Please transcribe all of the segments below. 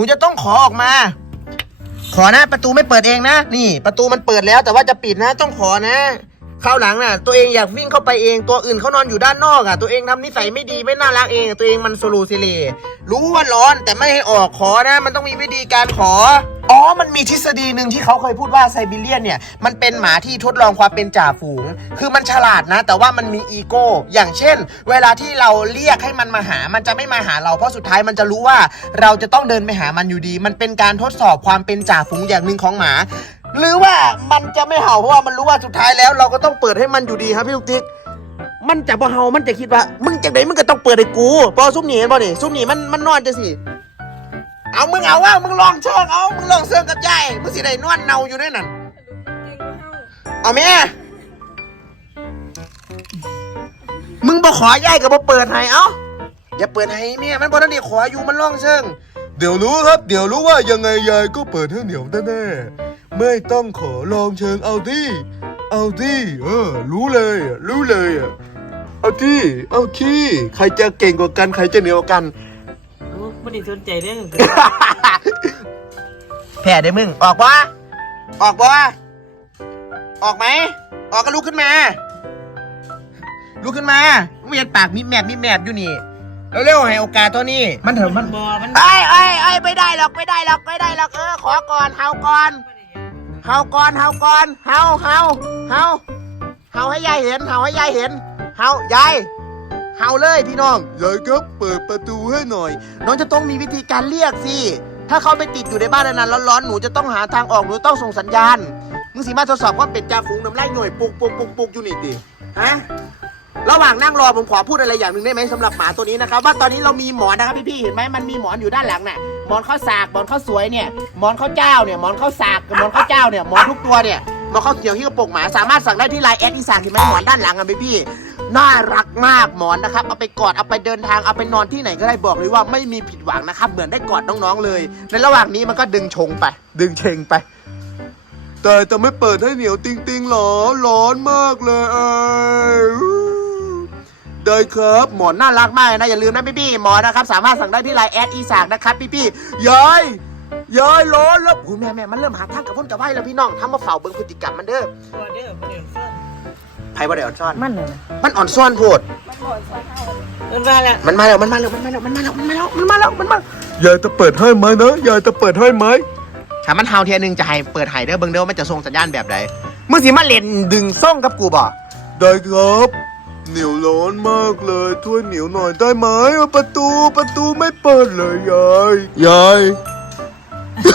นูจะต้องขอออกมา ขอนะประตูไม่เปิดเองนะ นี่ ประตูมันเปิดแล้ว แต่ว่าจะปิดนะต้องขอนะคราวหลังน่ะ ตัวเองอยากวิ่งเข้าไปเองตัวอื่นเขานอนอยู่ด้านนอกอะ ตัวเองทำนิสัยไม่ดีไม่น่ารักเอง ตัวเองมันโซลูซิเลรู้ว่าร้อนแต่ไม่ให้ออกขอนะ มันต้องมีวิธีการขอ อ๋อ มันมีทฤษฎีหนึ่งที่เขาเคยพูดว่าไซบีเรียนเนี่ย มันเป็นหมาที่ทดลองความเป็นจ่าฝูง คือมันฉลาดนะ แต่ว่ามันมีอีโก้ อย่างเช่น เวลาที่เราเรียกให้มันมาหา มันจะไม่มาหาเรา เพราะสุดท้ายมันจะรู้ว่าเราจะต้องเดินไปหามันอยู่ดี มันเป็นการทดสอบความเป็นจ่าฝูงอย่างหนึ่งของหมา หรือว่ามันจะไม่เห่าเพราะว่ามันรู้ว่าสุดท้ายแล้วเราก็ต้องเปิดให้มันอยู่ดีครับพี่ลูกติ๊กมันจะบ่เห่ามันจะคิดว่า มึงจากไหนมึงก็ต้องเปิดให้กูพอซุ่มหนีเห็นบ่นี่ซุ่มหนีมันมันนอนจะสิ เอามึงเอาว่ามึงลองเชิงเอา มึงลองเชิงกับยายมึงสิได้นวลเนาอยู่ด้วยนั่น เอาแม่ มึงบ่ขอยายกับบ่เปิดให้เอ้า อย่าเปิดให้แม่มันบ่ทันได้ขออยู่มันลองเชิง เดี๋ยวรู้ครับ เดี๋ยวรู้ว่ายังไงยายก็เปิดให้เหนียวแน่ๆไม่ต้องขอลองเชิงเอาที่เอาที่เออ รู้เลย รู้เลยอะเอาที่เอาที่ใครจะเก่งกว่ากัน ใครจะเหนียวกัน ไม่ได้สนใจเรื่องแผ่ได้มึง ออกบ่ออกบ่ออกไหม ออกก็ลุกขึ้นมา ลุกขึ้นมาไม่ยันปากมิดแมบมิดแมบอยู่นี่ เร็วๆให้โอกาสตัวนี้ มันเถอะมันบอมันไอ้ไอ้ไอ้ยไม่ได้หรอกไม่ได้หรอกไม่ได้หรอกเออขอก่อนเฮาก่อนเฮาก่อนเฮาก่อนเฮาเฮาเฮาเฮาให้ยายเห็นเฮาให้ยายเห็นเฮายาย เฮาเลยพี่น้องยายครับเปิดประตูให้หน่อย น้องจะต้องมีวิธีการเรียกสิ ถ้าเขาไปติดอยู่ในบ้านนานๆร้อนๆหนูจะต้องหาทางออกหนูต้องส่งสัญญาณ มึงสิมาทดสอบว่าเป็ดจ่าฝูงน้ำไล่หน่วยปุกปุกปุกปุกอยู่นี่ดิฮะระหว่างนั่งรอผมขอพูดอะไรอย่างหนึ่งได้ไหมสำหรับหมาตัวนี้นะครับว่าตอนนี้เรามีหมอนนะครับพี่ๆเห็นไหมมันมีหมอนอยู่ด้านหลังน่ะหมอนข้าวสากหมอนข้าวสวยเนี่ยหมอนข้าวเจ้าเนี่ยหมอนข้าวสากกับหมอนข้าวเจ้าเนี่ยหมอนทุกตัวเนี่ย มอนข้าวเกี่ยวที่กระปรงหมาสามารถสั่งได้ที่ไลน์แอดอีสานเห็นไหมหมอนด้านหลังอะพี่น่ารักมากหมอนนะครับ เอาไปกอดเอาไปเดินทางเอาไปนอนที่ไหนก็ได้บอกเลยว่าไม่มีผิดหวังนะครับ เหมือนได้กอดน้องๆเลย ในระหว่างนี้มันก็ดึงชงไป ดึงเชงไป แต่จะไม่เปิดให้เหนียวติงติงๆหรอร้อนมากเลยเอ้ยได้ครับหมอนน่ารักมากนะ อย่าลืมนะพี่พี่ๆหมอนนะครับ สามารถสั่งได้ที่ไลน์แอดอีสานนะครับพี่พี่ๆยาย ยายร้อนแล้วโอ้ยแม่แม่มันเริ่มหาทางกับพ้นกับไหวแล้วพี่น้องทำมาเฝ้าเบิ่งพฤติกรรมมันเด้อบอเด้อบ่เด้อซ่อนไพ่บ่ได้อ่อนซ่อน มันเลยมันอ่อนซ่อนโพดเอิ้นว่าแล้วมันมาแล้วมันมาแล้วมันมาแล้วมันมาแล้วมันมาแล้วมันมาแล้วมันมายายจะเปิดให้ไหมนะยายจะเปิดให้ไหมถ้ามันเฮาเทียหนึงจะให้เปิดให้เด้อเบิ่งเด้อว่ามันจะส่งสัญญาณแบบใดมึงสิมาเล่นดึงส่งกับกูบ่ได้ครับเหนียวร้อนมากเลยช่วยเหนียวหน่อยได้ไหมประตูประตูไม่เปิดเลยยายยาย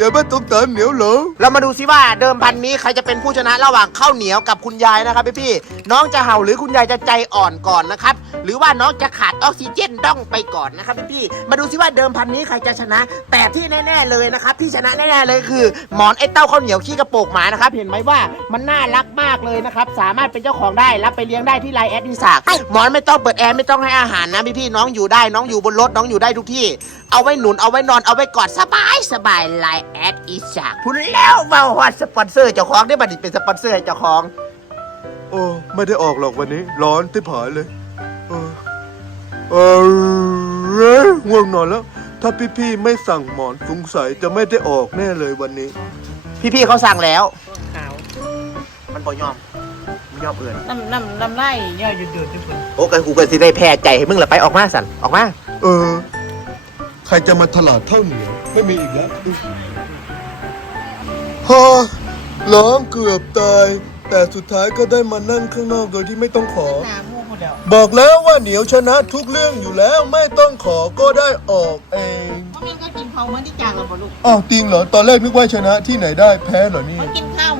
อย่ามาตกตามเหนียวเหรอเรามาดูซิว่าเดิมพันนี้ใครจะเป็นผู้ชนะระหว่างข้าวเหนียวกับคุณยายนะครับพี่พี่น้องจะเห่าหรือคุณยายจะใจอ่อนก่อนนะครับ หรือว่าน้องจะขาดออกซิเจนต้องไปก่อนนะครับพี่พี่มาดูซิว่าเดิมพันนี้ใครจะชนะ แต่ที่แน่ ๆเลยนะครับที่ชนะแน่ๆเลยคือ หมอนไอ้เต้าข้าวเหนียวขี้กระโปรงหมานะครับเห็นไหมว่ามันน่ารักมากเลยนะครับสามารถเป็นเจ้าของได้รับไปเลี้ยงได้ที่ไลน์แอดดิสากหมอนไม่ต้องเปิดแอร์ไม่ต้องให้อาหารนะพี่พี่น้องอยู่ได้น้องอยู่บนรถน้องอยู่ได้ทุกที่ เอาไว้หนุนเอาไว้นอนเอาไว้กอดสบายสบายไลน์แอดอีสากพูดแล้วเมาฮอดสปอนเซอร์เจ้าของได้บัดนี้เป็นสปอนเซอร์ให้เจ้าของ โอ้ไม่ได้ออกหรอกวันนี้ ร้อนที่ผายเลยเออเออง่วงนอนแล้ว ถ้าพี่ๆไม่สั่งหมอนสงสัยจะไม่ได้ออกแน่เลยวันนี้ พี่ๆเขาสั่งแล้ว ขาวมันบ่ยอมไม่ยอมเอื่นน้ำน้ำน้ำไล่ย่อยหยุดหยุดทุกคนโอ้กกูก็สิได้แพ้ใจให้มึงละไปออกมาสันออกมา เออ ใครจะมาถลาดเท่าเหนียวไม่มีอีกแล้วฮะร้องเกือบตาย แต่สุดท้ายก็ได้มานั่งข้างนอกโดยที่ไม่ต้องขอหน้ามูกหมดแล้วบอกแล้วว่าเหนียวชนะทุกเรื่องอยู่แล้วไม่ต้องขอก็ได้ออกเองเพราะมันก็กินเขาเหมือนที่จางกันบ่ลูกอ้าวจริงเหรอตอนแรกนึกว่าชนะที่ไหนได้แพ้เหรอนี่ มันกินข้าวหมดแล้วนน